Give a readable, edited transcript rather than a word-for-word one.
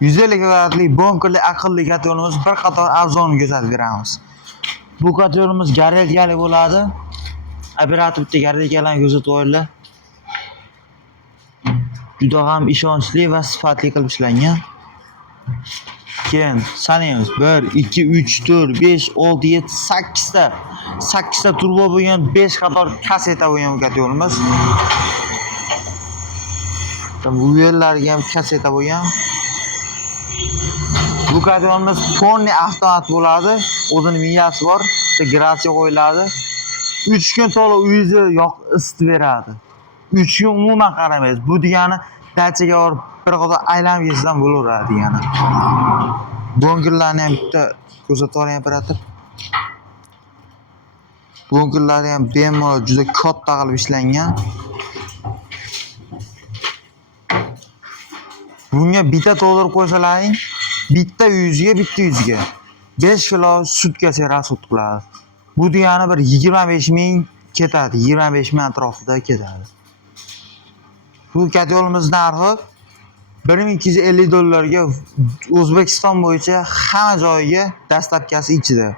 150 kvadratlik bonkerli aqlli kotelimiz bir qator arzonni ko'rsatib beramiz. Bu kotelimiz garelkali bo'ladi. Operator bitta garelkalarni ko'rsatib qo'ydilar. Juda ham ishonchli va sifatli qilib ishlangan. Keyin sanaymiz. 1 2 3 4 5 6 7 8 ta. 8 ta turbo bo'lgan 5 qator kaseta bo'lgan kotelimiz. Bu yerlarga ham kaseta bo'lgan. Bu kotelimiz polni avtomat bo'ladi. O'zining miyasi bor. Bitta grasiya qo'yiladi. 3 kun to'liq uyingizni isitib beradi. 3 kun umuman qaramaysiz. Bu degani dachaga borib bir qator aylanib yesam bo'laveradi degani. Bonkerlarni ham bitta ko'rsatib yuboring operator. Bonkerlari ham bemalol juda katta qilib ishlangan. Bunga bitta to'ldirib qo'ysalaring, bitta yuzga 5 kilo sutgacha rasxod qiladi. Bu degani bir 25 ming ketadi, 25 ming atrofida ketadi. Bu kotelimiz narxi $1250 O'zbekiston bo'yicha hamma joyga dastlabkasi ichida.